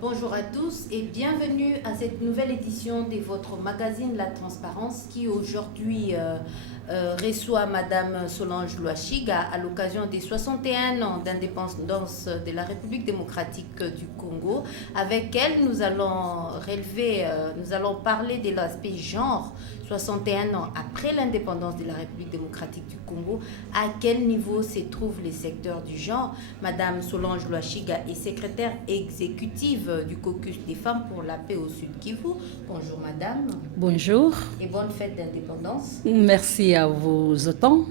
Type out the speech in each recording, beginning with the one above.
Bonjour à tous et bienvenue à cette nouvelle édition de votre magazine La Transparence qui aujourd'hui reçoit Madame Solange Lwachiga à l'occasion des 61 ans d'indépendance de la République démocratique du Congo. Avec elle, nous allons parler de l'aspect genre 61 ans après l'indépendance de la République démocratique du Congo. À quel niveau se trouve les secteurs du genre? Madame Solange Lwachiga est secrétaire exécutive du caucus des femmes pour la paix au Sud Kivu. Bonjour madame. Bonjour. Et bonne fête d'indépendance. Merci à vous autant.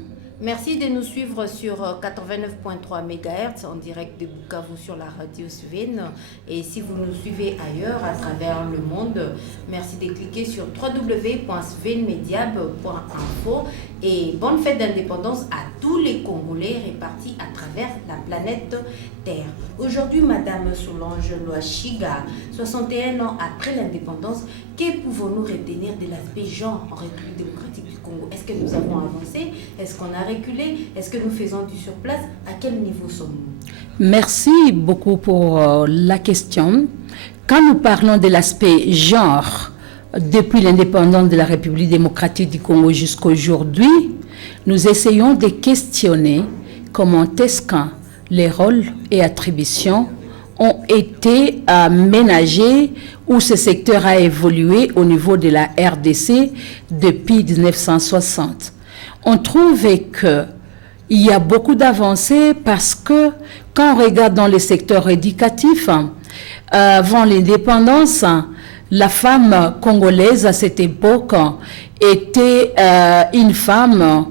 Merci de nous suivre sur 89.3 MHz en direct de Bukavu sur la radio Sven. Et si vous nous suivez ailleurs à travers le monde, merci de cliquer sur www.svenmediab.info. Et bonne fête d'indépendance à tous les Congolais répartis à travers la planète Terre. Aujourd'hui, Madame Solange Lwachiga, 61 ans après l'indépendance, que pouvons-nous retenir de l'aspect genre en République démocratique du Congo? Est-ce que nous avons avancé? Est-ce qu'on a reculé? Est-ce que nous faisons du surplace? À quel niveau sommes-nous? Merci beaucoup pour la question. Quand nous parlons de l'aspect genre, depuis l'indépendance de la République démocratique du Congo jusqu'à aujourd'hui, nous essayons de questionner comment est-ce que les rôles et attributions ont été ménagés, où ce secteur a évolué au niveau de la RDC depuis 1960. On trouve qu'il y a beaucoup d'avancées parce que quand on regarde dans les secteurs éducatifs, avant l'indépendance, la femme congolaise à cette époque était une femme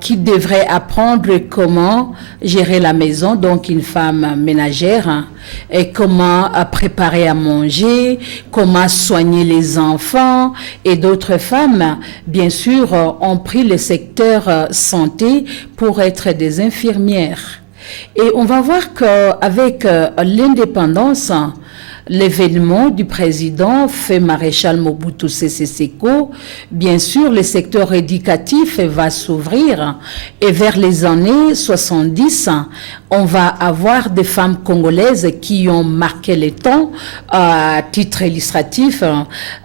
qui devrait apprendre comment gérer la maison, donc une femme ménagère, et comment préparer à manger, comment soigner les enfants, et d'autres femmes, bien sûr, ont pris le secteur santé pour être des infirmières. Et on va voir qu'avec l'indépendance, l'événement du président fait maréchal Mobutu Sese Seko, bien sûr, le secteur éducatif va s'ouvrir et vers les années 70, on va avoir des femmes congolaises qui ont marqué les temps. À titre illustratif,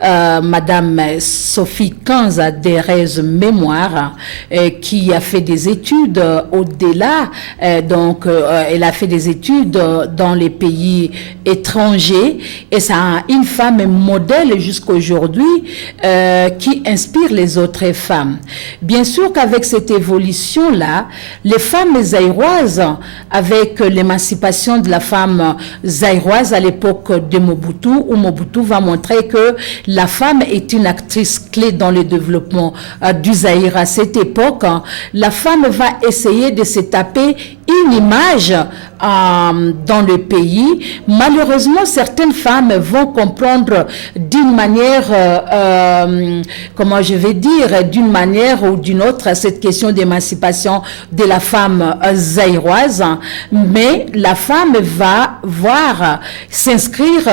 Madame Sophie Kanza Derez Mémoire, qui a fait des études au-delà, donc elle a fait des études dans les pays étrangers, et c'est une femme modèle jusqu'à aujourd'hui qui inspire les autres femmes. Bien sûr qu'avec cette évolution-là, les femmes zaïroises, avec l'émancipation de la femme zaïroise à l'époque de Mobutu, où Mobutu va montrer que la femme est une actrice clé dans le développement du Zaïre. À cette époque, la femme va essayer de se taper une image dans le pays. Malheureusement, certaines femmes vont comprendre d'une manière, comment je vais dire, d'une manière ou d'une autre, cette question d'émancipation de la femme zaïroise, mais la femme va voir s'inscrire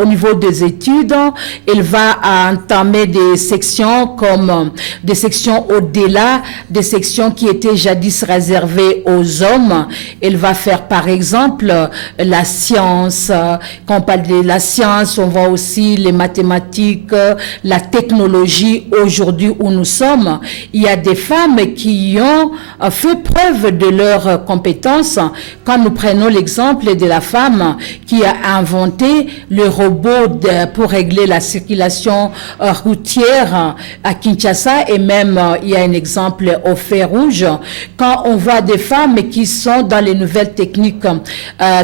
au niveau des études. Elle va entamer des sections comme des sections au-delà, des sections qui étaient jadis réservées aux hommes. Elle va faire par exemple la science. Quand on parle de la science, on voit aussi les mathématiques, la technologie. Aujourd'hui où nous sommes, il y a des femmes qui ont fait preuve de leurs compétences. Quand nous prenons l'exemple de la femme qui a inventé le robot pour régler la circulation routière à Kinshasa, et même il y a un exemple au fer rouge, quand on voit des femmes qui sont dans les nouvelles techniques,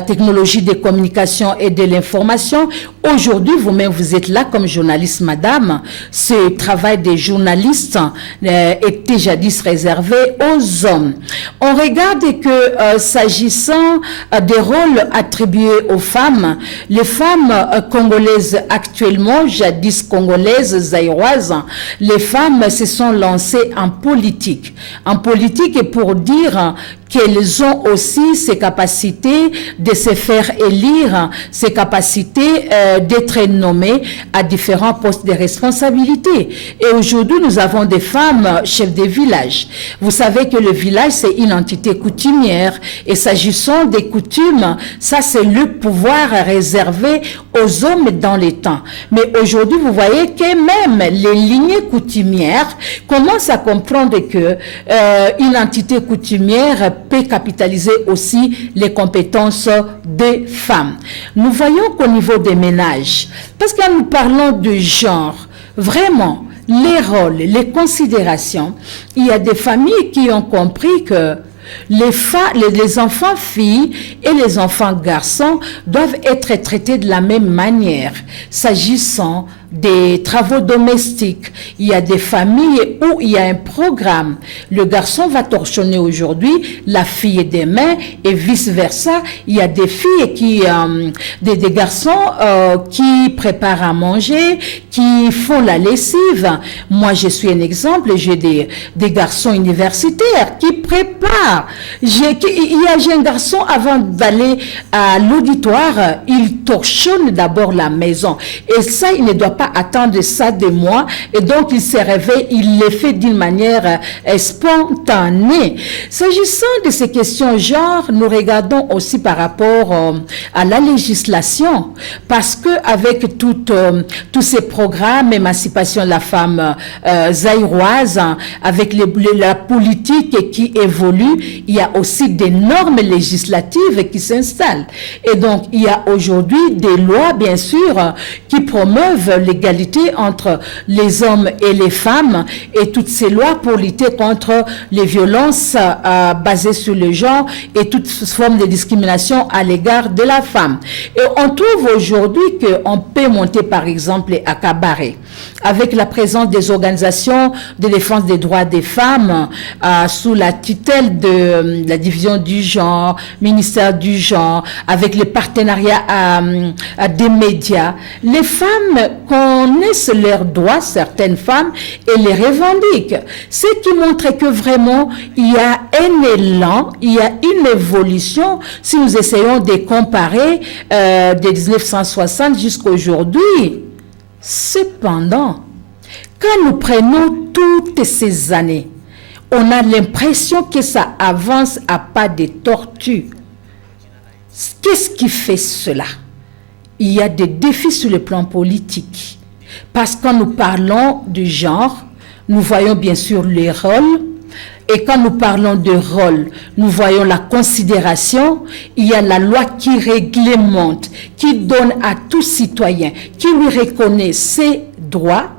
technologies de communication et de l'information. Aujourd'hui, vous-même, vous êtes là comme journaliste, madame. Ce travail des journalistes était jadis réservé aux hommes. On regarde que s'agissant des rôles attribués aux femmes, les femmes congolaises actuellement, jadis congolaises, zaïroises, les femmes se sont lancées en politique. En politique, et pour dire qu'elles ont aussi ces capacités de se faire élire, ces capacités d'être nommées à différents postes de responsabilité. Et aujourd'hui, nous avons des femmes chefs de village. Vous savez que le village, c'est une entité coutumière. Et s'agissant des coutumes, ça, c'est le pouvoir réservé aux hommes dans les temps. Mais aujourd'hui, vous voyez que même les lignées coutumières commencent à comprendre que une entité coutumière peut capitaliser aussi les compétences des femmes. Nous voyons qu'au niveau des ménages, parce que nous parlons de genre, vraiment, les rôles, les considérations, il y a des familles qui ont compris que les enfants filles et les enfants garçons doivent être traités de la même manière. S'agissant des travaux domestiques, il y a des familles où il y a un programme. Le garçon va torchonner aujourd'hui, la fille demain et vice versa. Il y a des filles des garçons qui préparent à manger, qui font la lessive. Moi, je suis un exemple. J'ai des garçons universitaires qui préparent. J'ai un garçon avant d'aller à l'auditoire, il torchonne d'abord la maison. Et ça, il ne doit pas attendre ça de moi, et donc il se réveille, il le fait d'une manière spontanée. S'agissant de ces questions genre, nous regardons aussi par rapport à la législation, parce que avec tous ces programmes, émancipation de la femme zaïroise, avec la politique qui évolue, il y a aussi des normes législatives qui s'installent. Et donc, il y a aujourd'hui des lois, bien sûr, qui promeuvent l'égalité entre les hommes et les femmes, et toutes ces lois pour lutter contre les violences basées sur le genre et toute forme de discrimination à l'égard de la femme. Et on trouve aujourd'hui qu'on peut monter par exemple à Cabaret avec la présence des organisations de défense des droits des femmes sous la tutelle de la division du genre, ministère du genre, avec les partenariats des médias. Les femmes connaissent leurs droits, certaines femmes, et les revendiquent. Ce qui montre que vraiment, il y a un élan, il y a une évolution, si nous essayons de comparer de 1960 jusqu'à aujourd'hui. Cependant, quand nous prenons toutes ces années, on a l'impression que ça avance à pas de tortue. Qu'est-ce qui fait cela? Il y a des défis sur le plan politique. Parce que quand nous parlons du genre, nous voyons bien sûr les rôles. Et quand nous parlons de rôle, nous voyons la considération. Il y a la loi qui réglemente, qui donne à tout citoyen, qui lui reconnaît ses droits,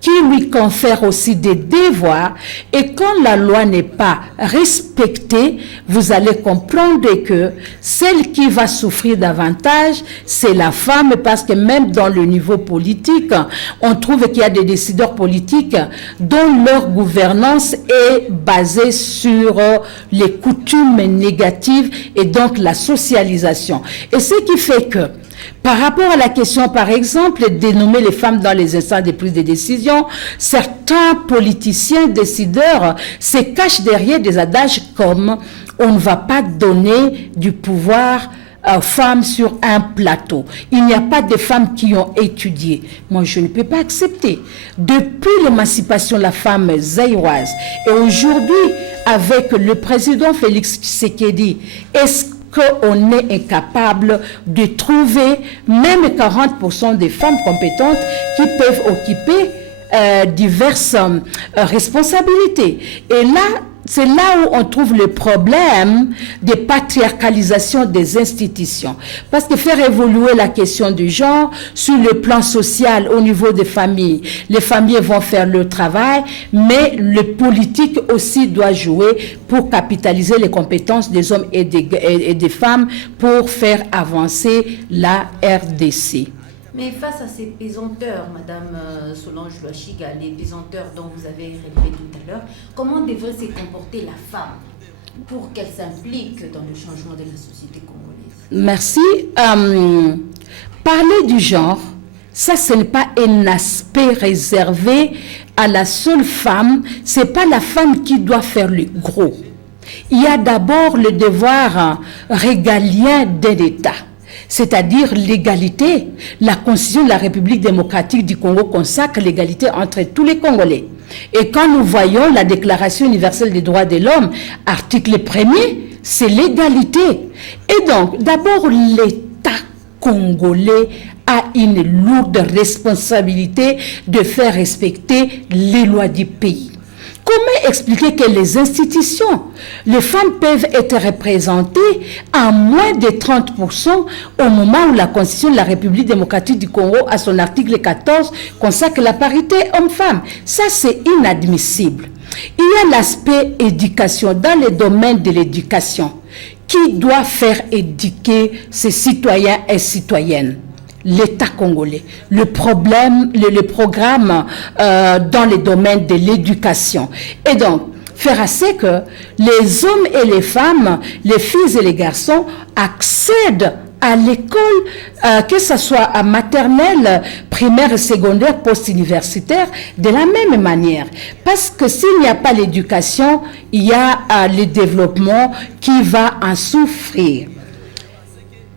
qui lui confère aussi des devoirs. Et quand la loi n'est pas respectée, vous allez comprendre que celle qui va souffrir davantage, c'est la femme, parce que même dans le niveau politique, on trouve qu'il y a des décideurs politiques dont leur gouvernance est basée sur les coutumes négatives et donc la socialisation. Et ce qui fait que par rapport à la question, par exemple, de nommer les femmes dans les instances de prise de décision, certains politiciens, décideurs, se cachent derrière des adages comme « on ne va pas donner du pouvoir aux femmes sur un plateau. Il n'y a pas de femmes qui ont étudié. » Moi, je ne peux pas accepter. Depuis l'émancipation de la femme zaïroise, et aujourd'hui, avec le président Félix Tshisekedi, est-ce qu'on est incapable de trouver même 40% des femmes compétentes qui peuvent occuper diverses responsabilités? Et là, c'est là où on trouve le problème de patriarcalisation des institutions. Parce que faire évoluer la question du genre sur le plan social au niveau des familles, les familles vont faire leur travail, mais le politique aussi doit jouer pour capitaliser les compétences des hommes et des femmes pour faire avancer la RDC. Mais face à ces pesanteurs, Madame Solange Lwashiga, les pesanteurs dont vous avez relevé tout à l'heure, comment devrait se comporter la femme pour qu'elle s'implique dans le changement de la société congolaise? Merci. Parler du genre, ça, ce n'est pas un aspect réservé à la seule femme. Ce n'est pas la femme qui doit faire le gros. il y a d'abord le devoir régalien de l'État, c'est-à-dire l'égalité. La Constitution de la République démocratique du Congo consacre l'égalité entre tous les Congolais. Et quand nous voyons la Déclaration universelle des droits de l'homme, article 1er, c'est l'égalité. Et donc, d'abord, l'État congolais a une lourde responsabilité de faire respecter les lois du pays. Comment expliquer que les institutions, les femmes peuvent être représentées à moins de 30% au moment où la Constitution de la République démocratique du Congo, à son article 14, consacre la parité homme-femme? Ça, c'est inadmissible. Il y a l'aspect éducation, dans le domaine de l'éducation. Qui doit faire éduquer ses citoyens et citoyennes? L'État congolais. Le programme dans le domaine de l'éducation. Et donc, faire assez que les hommes et les femmes, les filles et les garçons accèdent à l'école, que ce soit à maternelle, primaire, secondaire, post-universitaire, de la même manière. Parce que s'il n'y a pas l'éducation, il y a le développement qui va en souffrir.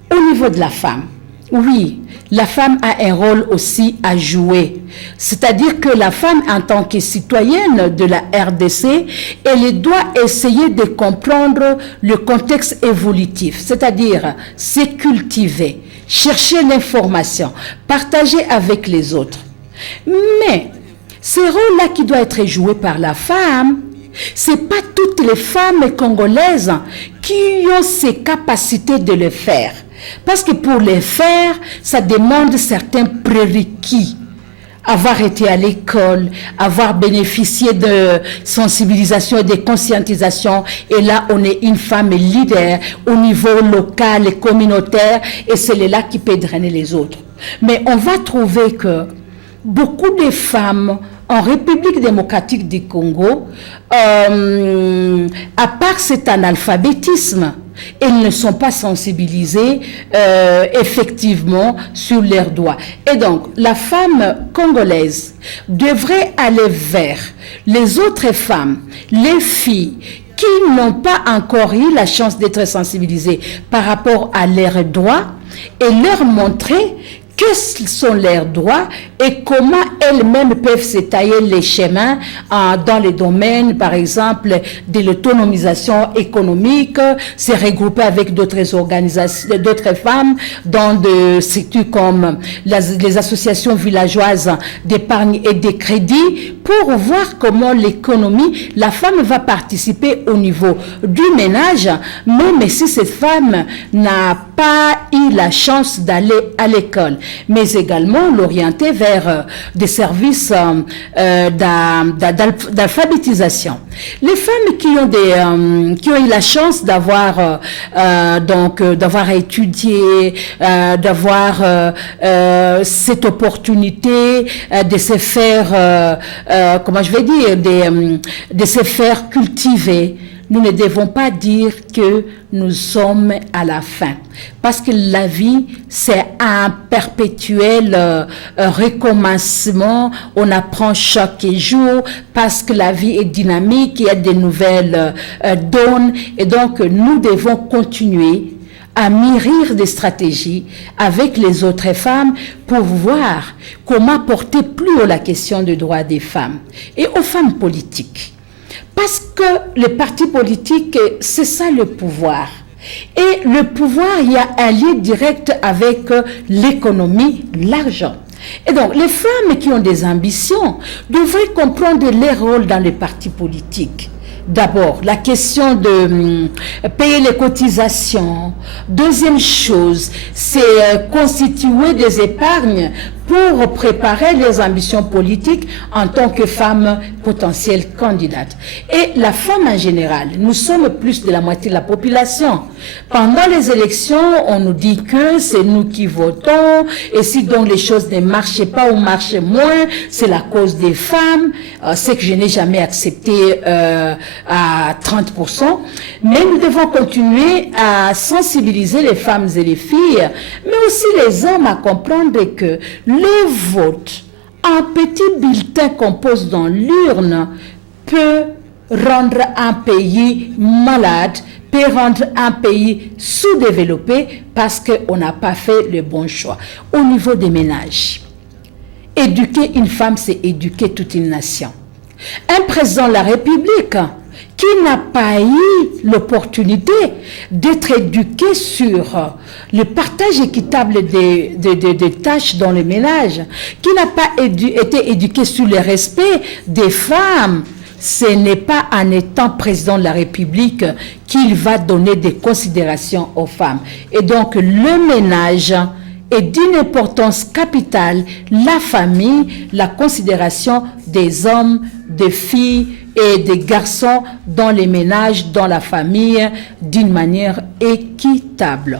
Au niveau de la femme, oui, la femme a un rôle aussi à jouer. C'est-à-dire que la femme, en tant que citoyenne de la RDC, elle doit essayer de comprendre le contexte évolutif, c'est-à-dire se cultiver, chercher l'information, partager avec les autres. Mais ce rôle-là qui doit être joué par la femme, c'est pas toutes les femmes congolaises qui ont ces capacités de le faire. Parce que pour les faire, ça demande certains prérequis. Avoir été à l'école, avoir bénéficié de sensibilisation et de conscientisation. Et là, on est une femme leader au niveau local et communautaire. Et c'est là qui peut drainer les autres. Mais on va trouver que beaucoup de femmes en République démocratique du Congo, à part cet analphabétisme, elles ne sont pas sensibilisées effectivement sur leurs droits. Et donc, la femme congolaise devrait aller vers les autres femmes, les filles qui n'ont pas encore eu la chance d'être sensibilisées par rapport à leurs droits et leur montrer quels sont leurs droits et comment elles-mêmes peuvent se tailler les chemins dans les domaines, par exemple, de l'autonomisation économique, se regrouper avec d'autres organisations, d'autres femmes dans des structures comme les associations villageoises d'épargne et de crédit pour voir comment l'économie, la femme va participer au niveau du ménage, même si cette femme n'a pas eu la chance d'aller à l'école, mais également l'orienter vers des services d'alphabétisation. Les femmes qui ont eu la chance d'avoir d'avoir étudié, d'avoir cette opportunité de se faire, de se faire cultiver. Nous ne devons pas dire que nous sommes à la fin. Parce que la vie, c'est un perpétuel recommencement. On apprend chaque jour parce que la vie est dynamique, il y a de nouvelles donnes. Et donc, nous devons continuer à mûrir des stratégies avec les autres femmes pour voir comment porter plus haut la question des droits des femmes et aux femmes politiques. Parce que les partis politiques, c'est ça le pouvoir. Et le pouvoir, il y a un lien direct avec l'économie, l'argent. Et donc, les femmes qui ont des ambitions devraient comprendre leur rôle dans les partis politiques. D'abord, la question de payer les cotisations. Deuxième chose, c'est constituer des épargnes pour préparer les ambitions politiques en tant que femme potentielle candidate. Et la femme en général, nous sommes plus de la moitié de la population. Pendant les élections, on nous dit que c'est nous qui votons, et si donc les choses ne marchaient pas ou marchaient moins, c'est la cause des femmes, ce que je n'ai jamais accepté à 30%. Mais nous devons continuer à sensibiliser les femmes et les filles, mais aussi les hommes à comprendre que le vote, un petit bulletin qu'on pose dans l'urne, peut rendre un pays malade, peut rendre un pays sous-développé parce qu'on n'a pas fait le bon choix. Au niveau des ménages, éduquer une femme, c'est éduquer toute une nation. Un président de la République qui n'a pas eu l'opportunité d'être éduqué sur le partage équitable des tâches dans le ménage, qui n'a pas été éduqué sur le respect des femmes, ce n'est pas en étant président de la République qu'il va donner des considérations aux femmes. Et donc le ménage est d'une importance capitale, la famille, la considération des hommes, des filles et des garçons dans les ménages, dans la famille, d'une manière équitable.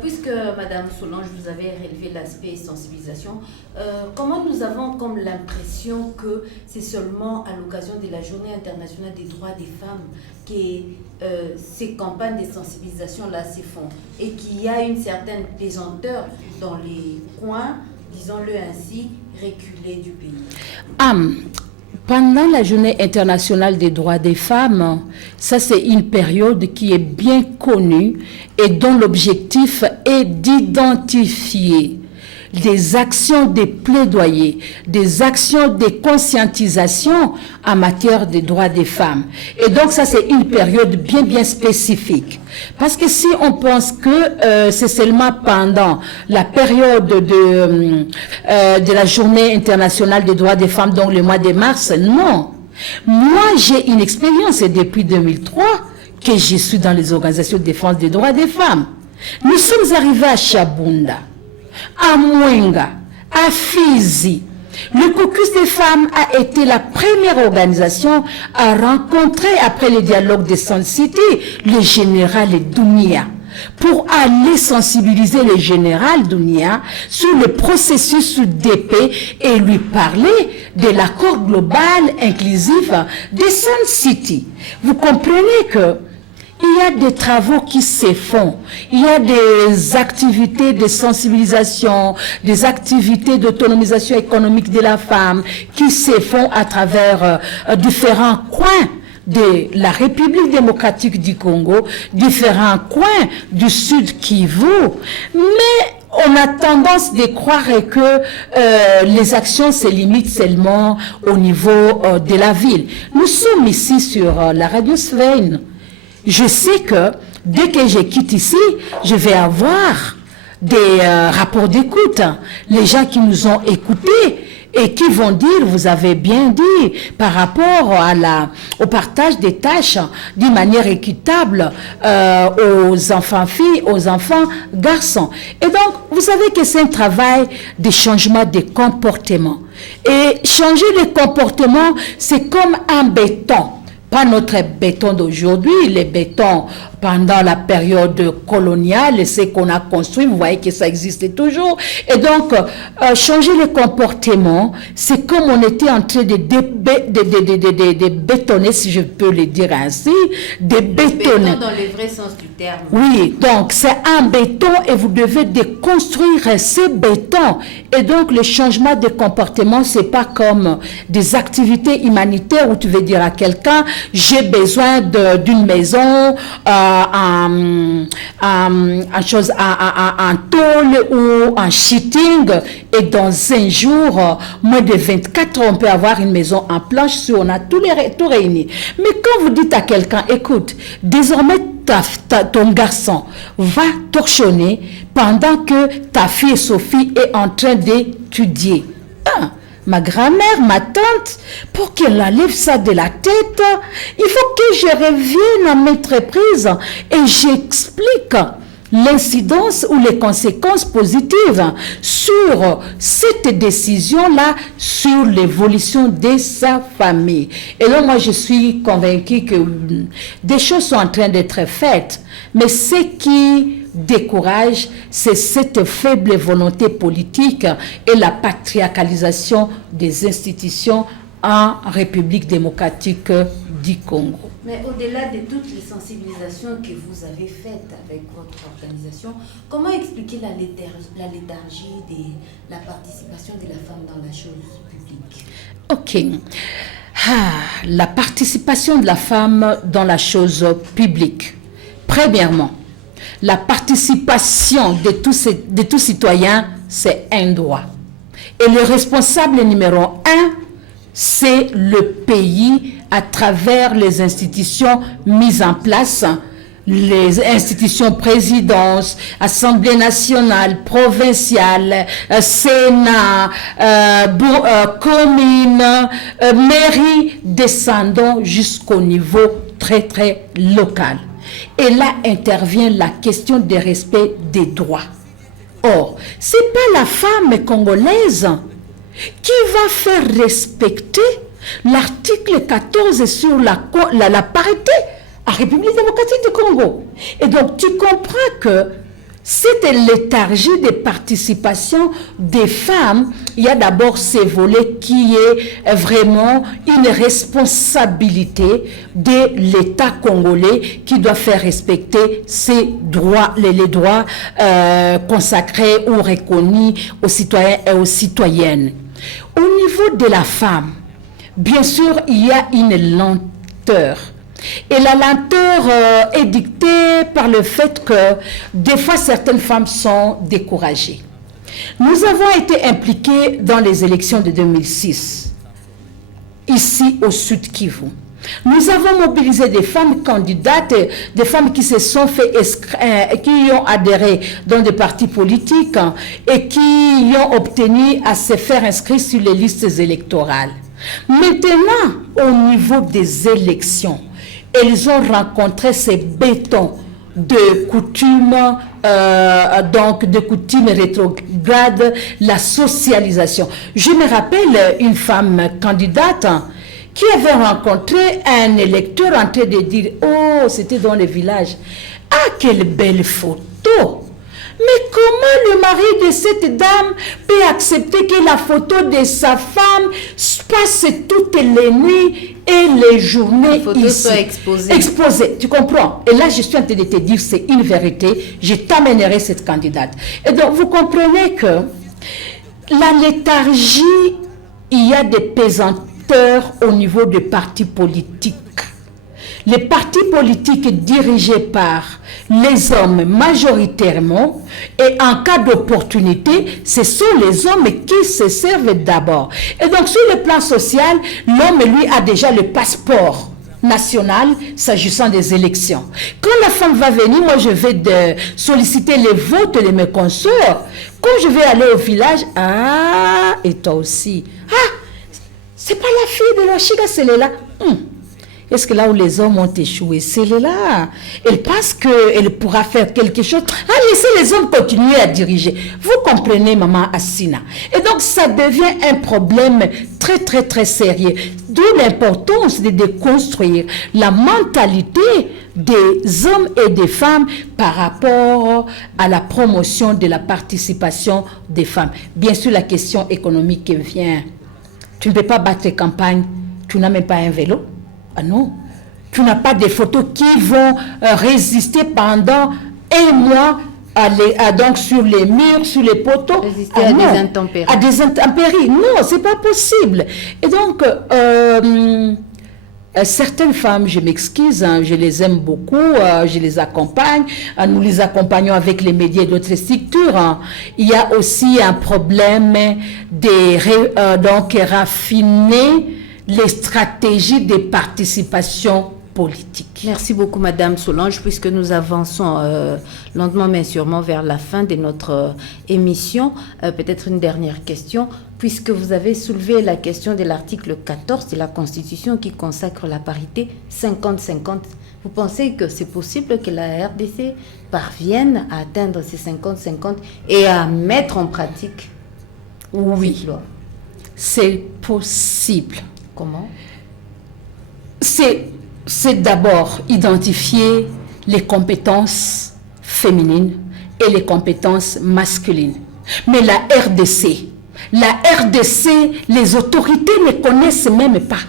Puisque Madame Solange, vous avez relevé l'aspect sensibilisation, comment nous avons comme l'impression que c'est seulement à l'occasion de la Journée internationale des droits des femmes que ces campagnes de sensibilisation-là se font et qu'il y a une certaine pesanteur dans les coins, disons-le ainsi, reculés du pays? Pendant la Journée internationale des droits des femmes, ça c'est une période qui est bien connue et dont l'objectif est d'identifier des actions de plaidoyer, des actions de conscientisation en matière des droits des femmes. Et donc ça c'est une période bien spécifique. Parce que si on pense que c'est seulement pendant la période de la Journée internationale des droits des femmes, donc le mois de mars, non. Moi j'ai une expérience depuis 2003 que je suis dans les organisations de défense des droits des femmes. Nous sommes arrivés à Chabunda, à Mwenga, à Fizi. Le caucus des femmes a été la première organisation à rencontrer, après le dialogue de Sun City, le général Dounia, pour aller sensibiliser le général Dounia sur le processus d'épée et lui parler de l'accord global inclusif de Sun City. Vous comprenez que il y a des travaux qui se font, il y a des activités de sensibilisation, des activités d'autonomisation économique de la femme qui se font à travers différents coins de la République démocratique du Congo, différents coins du Sud Kivu, mais on a tendance de croire que les actions se limitent seulement au niveau de la ville. Nous sommes ici sur la radio Svein. Je sais que dès que je quitte ici, je vais avoir des rapports d'écoute. Les gens qui nous ont écoutés et qui vont dire, vous avez bien dit, par rapport au partage des tâches d'une manière équitable aux enfants filles, aux enfants garçons. Et donc, vous savez que c'est un travail de changement de comportement. Et changer le comportement, c'est comme un béton. Pas notre béton d'aujourd'hui, les bétons pendant la période coloniale, ce qu'on a construit, vous voyez que ça existe toujours. Et donc, changer le comportement, c'est comme on était en train de bétonner, si je peux le dire ainsi, de bétonner. Béton dans le vrai sens du terme. Oui, donc c'est un béton et vous devez déconstruire ces bétons. Et donc, le changement de comportement, c'est pas comme des activités humanitaires où tu veux dire à quelqu'un, j'ai besoin d'une maison, en tôle ou en sheeting, et dans un jour, moins de 24 heures, on peut avoir une maison en planche si on a tout réuni. Mais quand vous dites à quelqu'un, écoute, désormais ton garçon va torchonner pendant que ta fille Sophie est en train d'étudier. Ma grand-mère, ma tante, pour qu'elle enlève ça de la tête, il faut que je revienne à mes entreprises et j'explique l'incidence ou les conséquences positives sur cette décision-là, sur l'évolution de sa famille. Et là, moi, je suis convaincue que des choses sont en train d'être faites, mais ce qui décourage, c'est cette faible volonté politique et la patriarcalisation des institutions en République démocratique du Congo. Mais au-delà de toutes les sensibilisations que vous avez faites avec votre organisation, comment expliquer la léthargie de la participation de la femme dans la chose publique? Ok. La participation de la femme dans la chose publique. Premièrement, la participation de tous citoyens, c'est un droit. Et le responsable numéro un, c'est le pays à travers les institutions mises en place, les institutions présidence, Assemblée nationale, provinciale, Sénat, commune, mairie, descendant jusqu'au niveau très très local. Et là intervient la question du respect des droits. Or, ce n'est pas la femme congolaise qui va faire respecter l'article 14 sur la parité à République démocratique du Congo. Et donc, tu comprends que cette léthargie de participation des femmes, il y a d'abord ces volets qui est vraiment une responsabilité de l'État congolais qui doit faire respecter ses droits, les droits consacrés ou reconnus aux citoyens et aux citoyennes. Au niveau de la femme, bien sûr, il y a une lenteur. Et la lenteur est dictée par le fait que des fois certaines femmes sont découragées. Nous avons été impliqués dans les élections de 2006, ici au Sud Kivu. Nous avons mobilisé des femmes candidates, des femmes qui se sont fait qui ont adhéré dans des partis politiques et qui ont obtenu à se faire inscrire sur les listes électorales. Maintenant, au niveau des élections, elles ont rencontré ces bétons de coutumes, donc de coutumes rétrogrades, la socialisation. Je me rappelle une femme candidate qui avait rencontré un électeur en train de dire « Oh, c'était dans le village. Ah, quelle belle photo !» Mais comment le mari de cette dame peut accepter que la photo de sa femme passe toutes les nuits et les journées ici soit exposée, tu comprends? Et là, je suis en train de te dire, c'est une vérité, je t'amènerai cette candidate. Et donc, vous comprenez que la léthargie, il y a des pesanteurs au niveau des partis politiques. Les partis politiques dirigés par les hommes majoritairement, et en cas d'opportunité, ce sont les hommes qui se servent d'abord. Et donc sur le plan social, l'homme lui a déjà le passeport national s'agissant des élections. Quand la femme va venir, moi je vais solliciter les votes de mes consorts. Quand je vais aller au village, et toi aussi, c'est pas la fille de Lwashiga, c'est là. Est-ce que là où les hommes ont échoué, c'est là? Elle pense qu'elle pourra faire quelque chose. Laissez les hommes continuer à diriger. Vous comprenez, maman Assina. Et donc, ça devient un problème très, très, très sérieux. D'où l'importance de déconstruire la mentalité des hommes et des femmes par rapport à la promotion de la participation des femmes. Bien sûr, la question économique vient. Tu ne peux pas battre campagne, tu n'as même pas un vélo. Ah non, tu n'as pas des photos qui vont résister pendant un mois donc sur les murs, sur les poteaux. Résister à des intempéries. À des intempéries. Non, c'est pas possible. Et donc, certaines femmes, je m'excuse, je les aime beaucoup, je les accompagne, nous les accompagnons avec les médias et d'autres structures. Il y a aussi un problème donc raffiner les stratégies de participation politique. Merci beaucoup, Madame Solange, puisque nous avançons lentement mais sûrement vers la fin de notre émission. Peut-être une dernière question, puisque vous avez soulevé la question de l'article 14 de la Constitution qui consacre la parité 50-50. Vous pensez que c'est possible que la RDC parvienne à atteindre ces 50-50 et à mettre en pratique cette loi? C'est possible. Comment? C'est d'abord identifier les compétences féminines et les compétences masculines. Mais la RDC, les autorités ne connaissent même pas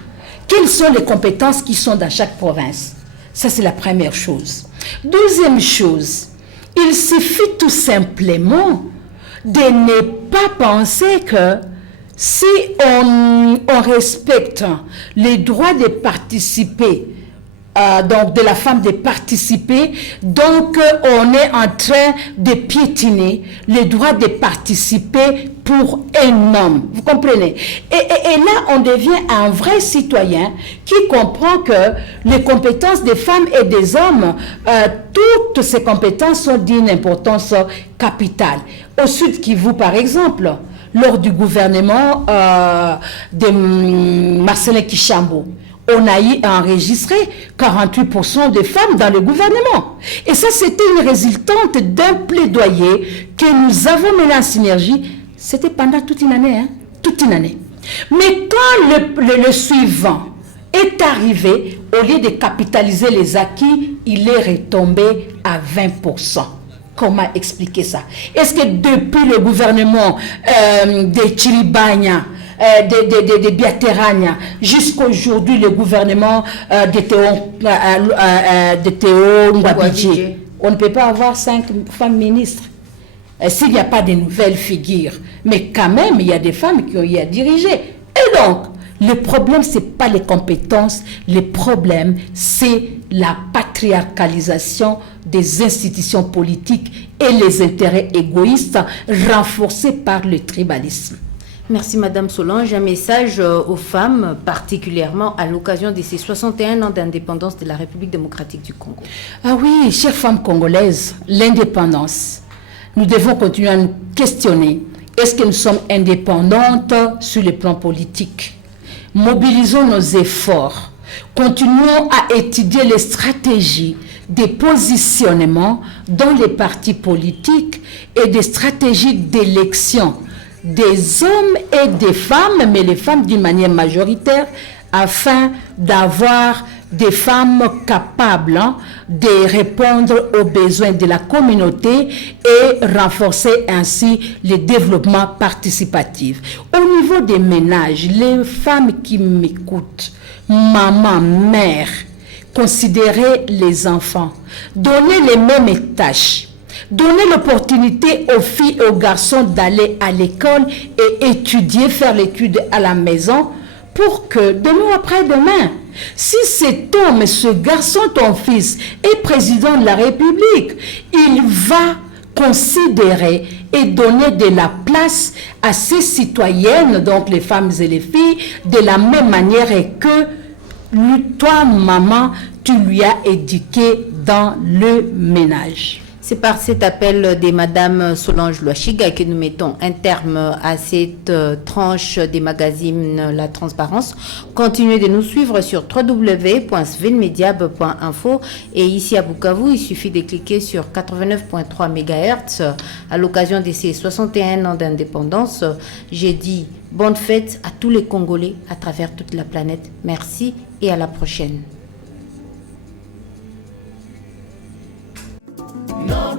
quelles sont les compétences qui sont dans chaque province. Ça, c'est la première chose. Deuxième chose, il suffit tout simplement de ne pas penser que si on respecte les droits de participer, donc de la femme de participer, donc on est en train de piétiner les droits de participer pour un homme. Vous comprenez? Et là, on devient un vrai citoyen qui comprend que les compétences des femmes et des hommes, toutes ces compétences sont d'une importance capitale. Au Sud Kivu, par exemple, lors du gouvernement de Marcelin Kishambo, on a enregistré 48% de femmes dans le gouvernement. Et ça, c'était une résultante d'un plaidoyer que nous avons mené en synergie. C'était pendant toute une année, hein? Toute une année. Mais quand le suivant est arrivé, au lieu de capitaliser les acquis, il est retombé à 20%. Comment expliquer ça? Est-ce que depuis le gouvernement de Chiribanya, de Biaterania, jusqu'à aujourd'hui, le gouvernement de Théo Ngwabidje, on ne peut pas avoir 5 femmes ministres s'il n'y a pas de nouvelles figures. Mais quand même, il y a des femmes qui ont eu à diriger. Et donc, le problème, ce n'est pas les compétences, le problème, c'est la patriarcalisation des institutions politiques et les intérêts égoïstes renforcés par le tribalisme. Merci Madame Solange. Un message aux femmes, particulièrement à l'occasion de ces 61 ans d'indépendance de la République démocratique du Congo. Ah oui, chères femmes congolaises, l'indépendance. Nous devons continuer à nous questionner. Est-ce que nous sommes indépendantes sur le plan politique? Mobilisons nos efforts. Continuons à étudier les stratégies des positionnements dans les partis politiques et des stratégies d'élection des hommes et des femmes, mais les femmes d'une manière majoritaire, afin d'avoir des femmes capables de répondre aux besoins de la communauté et renforcer ainsi le développement participatif. Au niveau des ménages, les femmes qui m'écoutent, maman, mère, considérez les enfants, donnez les mêmes tâches. Donner l'opportunité aux filles et aux garçons d'aller à l'école et étudier, faire l'étude à la maison pour que demain ou après-demain, si cet homme, ce garçon, ton fils, est président de la République, il va considérer et donner de la place à ses citoyennes, donc les femmes et les filles, de la même manière que toi, maman, tu lui as éduqué dans le ménage. C'est par cet appel de Madame Solange Lwashiga que nous mettons un terme à cette tranche des magazines La Transparence. Continuez de nous suivre sur www.svenmediab.info et ici à Bukavu, il suffit de cliquer sur 89.3 MHz à l'occasion de ces 61 ans d'indépendance. J'ai dit bonne fête à tous les Congolais à travers toute la planète. Merci et à la prochaine. No,